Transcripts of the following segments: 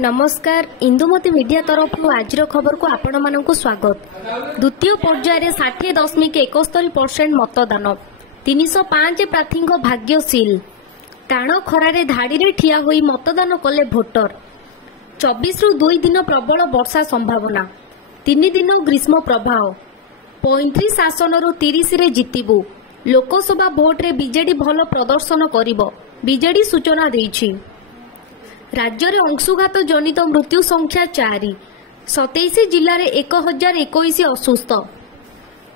नमस्कार इंदुमती मीडिया तरफ आज खबर को आपण मानक स्वागत। द्वितीय पर्यायर 60.71% मतदान 305 प्रार्थी भाग्यशील टाण खरारे धाड़ी ठिया होई मतदान कले भोटर। 24 रु 2 दिन प्रबल वर्षा संभावना 3 दिन ग्रीष्म प्रभाव 35 आसन रु 30 रे जितिबु। लोकसभा भोट रे बीजेडी भल प्रदर्शन करिबो बीजेडी सूचना देइछि। राज्य में अंशुघात जनित मृत्यु संख्या 4 27 जिले में 1021 असुस्थ।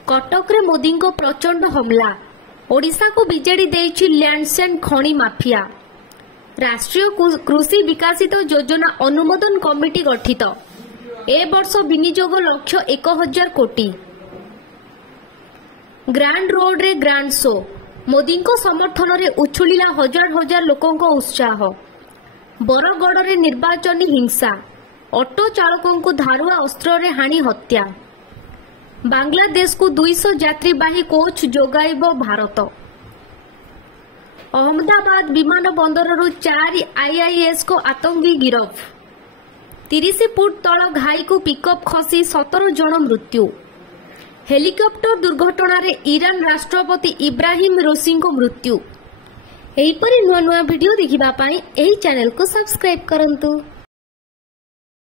कटक रे मोदी को प्रचंड हमला ओडिशा को बीजेडी देइछि लैंडसेंड खणी माफिया। राष्ट्रीय कृषि विकासित योजना अनुमोदन कमिटी गठित ए वर्ष विनियोग लक्ष्य 1000 कोटी। ग्रांड रोड रे ग्रांड शो मोदी को समर्थन रे उछुलिला हजार हजार लोकों को उत्साह। बरगढ़ रे निर्वाचनी हिंसा ऑटो चालकों को धारुआ अस्त्र रे हानि हत्या। बांग्लादेश को 200 यात्रीवाही कोच जोगाइब भारत। अहमदाबाद विमान बंदर 4 आईआईएस को आतंकी गिरफ। 30 फुट तल घाई को पिकअप खसी 17 जन मृत्यु। हेलिकॉप्टर दुर्घटना रे ईरान राष्ट्रपति इब्राहिम रोसी को मृत्यु। एहीपरि नुआ नुआ वीडियो देखिबा पाई एही चैनल को सब्सक्राइब करंतु।